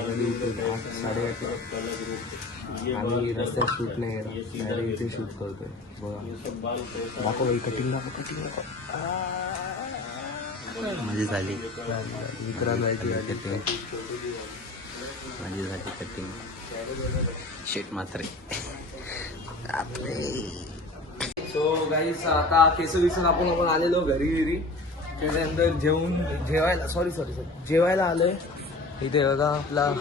8:30 आम्ही रस्त्यात शूट नाही डायरेक्ट इथे शूट करतोय. बघा दाखव कटिंग माझी झाली विक्रांत माहिती माझी झाली कटिंग शेट मात्र. सो गाईस आता केस विसन आपण आलेलो घरी त्याच्यानंतर जेवायला आलोय. इथे बघा आपला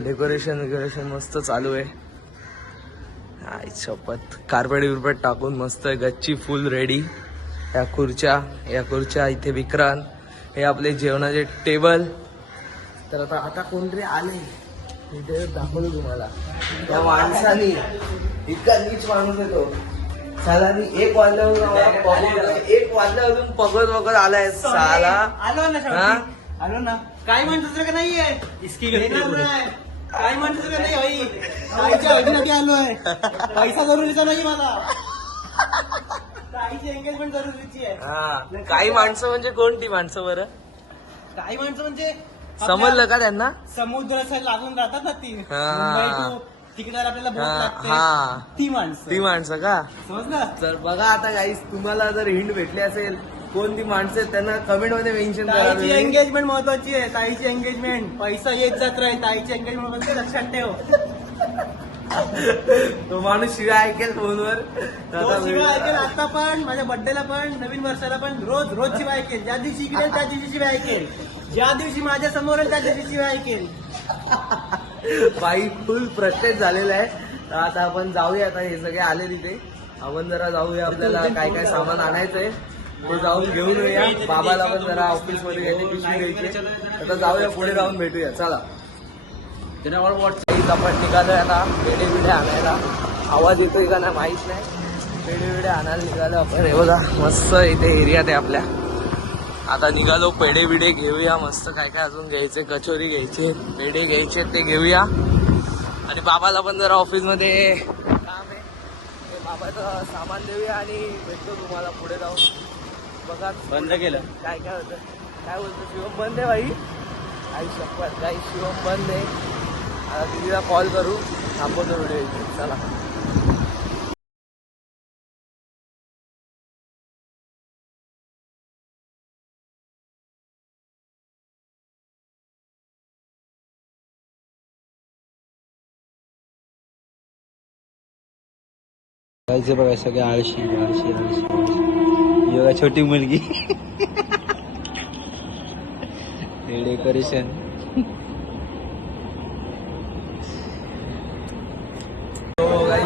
डेकोरेशन मस्त चालू आहे. शपथ कार्पेट टाकून मस्त गच्ची फुल रेडी. या खुर्च्या इथे विक्रांत, हे आपले जेवणाचे टेबल. तर आता कोणतरी आले इथे दाखवलं तुम्हाला. त्या माणसाने इतका नीच माणूस येतो सालानी 1 वाजल्यापासून पगत आलाय साला. आलो ना काय म्हणतो का नाहीये काय म्हणतो का नाही भाई ताईच्या हळदीसाठी आलोय. पैसा जरुरीचा नाही मला, ताईची एंगेजमेंट जरुरीची आहे. काही माणसं म्हणजे कोणती माणसं बरं? काही माणसं म्हणजे समजलं का त्यांना? समुद्राच्या लागून राहतात ना ती तिकडे आपल्याला बोट लागते ती माणसं का समजलं. तर बघा आता गाईस तुम्हाला जर हिंट भेटली असेल कोण ती माणसं आहेत त्यांना कमेंट मध्ये मेन्शन करा. ताईची एंगेजमेंट महत्वाची आहे. ताईची एंगेजमेंट पैसा येत जात राहील. ताईची एंगेजमेंट महत्वाची लक्षात ठेव. तो माणूस शिवाय ऐकेल फोनवर. शिवाय ऐकेल आता पण, माझ्या बर्थडेला पण, नवीन वर्षाला पण रोज शिवाय ऐकेल. ज्या दिवशी इकडे त्या दिवशी शिवाय ऐकेल. ज्या दिवशी माझ्या समोर त्या दिवशी शिवाय ऐकेल. बाई फुल फ्रस्ट्रेट झालेला आहे. तर आता आपण जाऊया. आता हे सगळे आले तिथे आपण जरा जाऊया. आपल्याला काय सामान आणायचंय ते जाऊन घेऊन येऊया. बाबाला पण जरा ऑफिस मध्ये घ्यायचे पिशवी घ्यायची. आता जाऊया पुढे जाऊन भेटूया. चला आपण निघालोय आता पेढे आणायला. आवाज येतोय का नाही माहित नाही. पेढे आणायला निघालो आपण. हे बघा मस्त इथे एरियात आहे आपल्या. आता निघालो पेढे घेऊया. मस्त काय अजून घ्यायचे, कचोरी घ्यायचे, पेढे घ्यायचे ते घेऊया. आणि बाबाला पण जरा ऑफिस मध्ये काम आहे ते बाबाचं सामान देऊया आणि भेटतो तुम्हाला पुढे जाऊन. बघा बंद केलं काय होतं. काय बोलतो शिवम बंद आहे भाई. आई शपथ काही शिवम बंद आहे. आता दीदीला कॉल करू थांबवतो व्हिडिओ. चला जायचं बघा सगळ्या आळशी योगा छोटी मुलगी डेकोरेशन.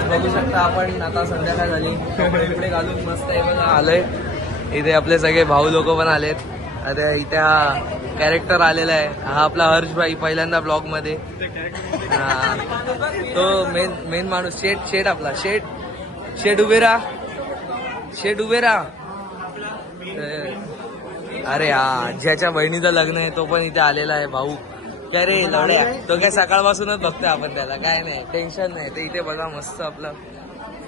बघू शकता आपण आता संध्याकाळ झाली. कपडे घालून मस्त आहे बघा आलोय. इथे आपले सगळे भाऊ लोक पण आलेत. आता इथे हा कॅरेक्टर आलेला आहे. हा आपला हर्षभाई पहिल्यांदा ब्लॉग मध्ये. तो मेन माणूस शेठ आपला शेठ उभे राहा. अरे हा ज्याच्या बहिणीचं लग्न आहे तो पण इथे आलेला आहे भाऊ. काय रे लढ्या तो काय सकाळपासूनच बघतोय आपण त्याला. काय नाही टेन्शन नाही. ते इथे बघा मस्त आपला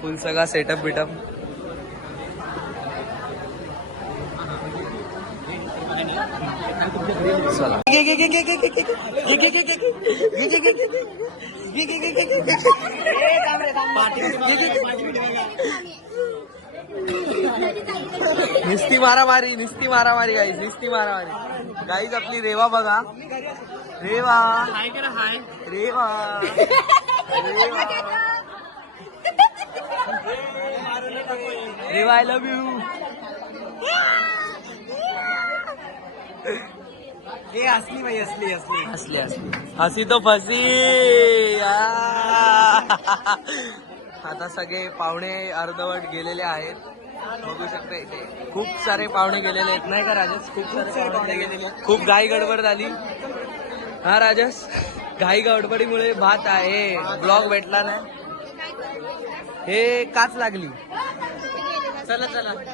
फुल सगळा सेटअप बिटअप. चला निस्ती मारामारी गाईज. निस्ती मारामारी गाईज. आपली रेवा बघा. Reva I love you. असली भाई असली हसी तो फसी. आता सगळे पाहुणे अर्धवट गेलेले आहेत. बघू शकता इथे खूप सारे पाहुणे गेलेले आहेत नाही का राजेश? खूप सारे पाहुणे गेलेले. खूप घाई गडबड झाली हा राजेश. घाई गडबडीमुळे भात आहे ब्लॉग भेटला नाही. हे काच लागली. चला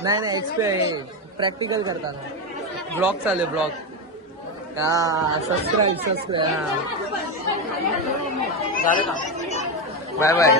नाही एक्सपीरियन्स प्रॅक्टिकल करताना ब्लॉग चालू blog. Subscribe bye bye.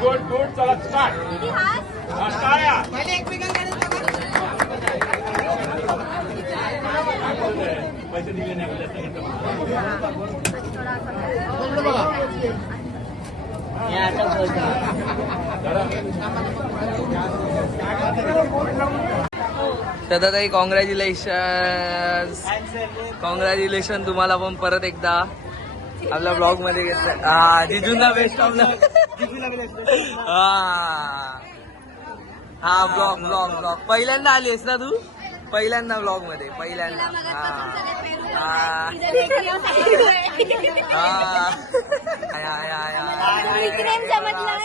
Good good चला स्टार्ट टाळ्या पैसे दिले नाही सदाताई कॉंग्रॅच्युलेशन तुम्हाला पण परत एकदा आपल्या ब्लॉग मध्ये घेतलं. हा जिजूंना बेस्ट ऑफ हा ब्लॉग पहिल्यांदा आलीस ना तू? पहिल्यांदा ब्लॉग मध्ये पहिल्यांदा.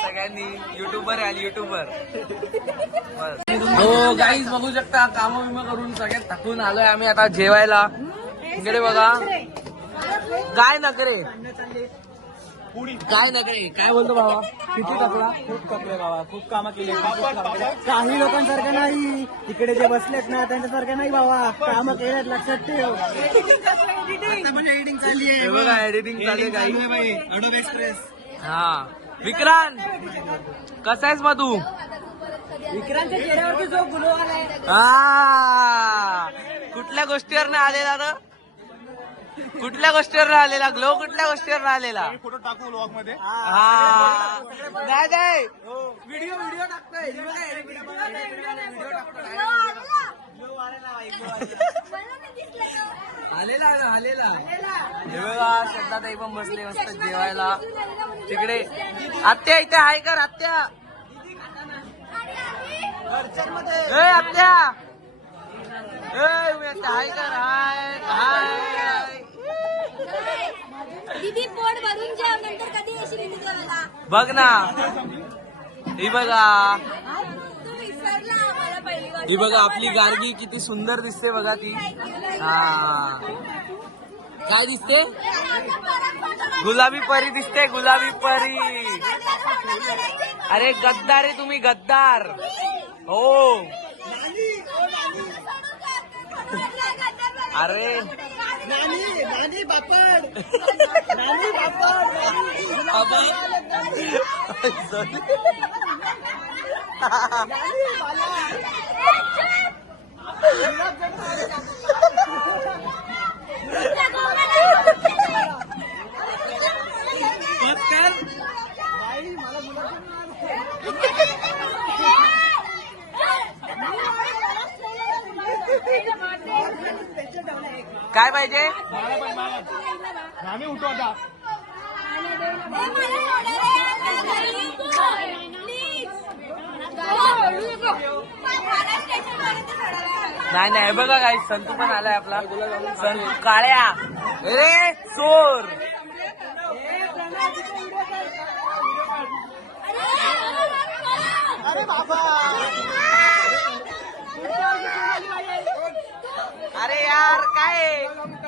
सगळ्यांनी युट्यूबर आली युट्यूबर. हो गाईज बघू शकता काम बिम करून सगळ्यात थकून आलोय आम्ही आता जेवायला. इकडे बघा काय नकरे काय नकरे काय बोलतो बाबा किती थकला? खूप थकले बाबा, खूप कामं केली. काही लोकांसारखं नाही, इकडे जे बसलेत ना त्यांच्यासारखं नाही बाबा, कामं केलेत लक्षात ठेव. एडिटिंग चालली आहे हे बघा एडिटिंग चालू काही अडोब एक्सप्रेस. हा विक्रांत कसा आहेस मग तू? विक्रांतच्या चेहऱ्यावरती जो ग्लो आलाय. हा कुठल्या गोष्टीवर आलेला ना? कुठल्या गोष्टीवर आलेला ग्लो? कुठल्या गोष्टीवर आलेला? फोटो टाकू ब्लॉग मध्ये. हा नाही व्हिडिओ टाकतोय. आलेला हे बघा श्रद्धाताई पण बसले मस्त जेवायला. तिकडे आत्या इथे हाय कर आत्या. ए आत्या हाय कर हाय हाय. दीदी पोट भरून जेव, नंतर कधी येशील इथे जेवायला? बघ ना ही बघा तू विसरला आम्हाला पहिली गोष्ट. ही बघा आपली गार्गी किती सुंदर दिसते बघा ती. हा काय दिसते? गुलाबी परी दिसते गुलाबी परी. अरे गद्दार आहे तुम्ही गद्दार. हो अरे नानी बापड. काय पाहिजे? आम्ही उठू आता. नाही नाही बघा काय संतू पण आलाय आपला संतू काळ्या. अरे चोर. अरे यार काय बंद.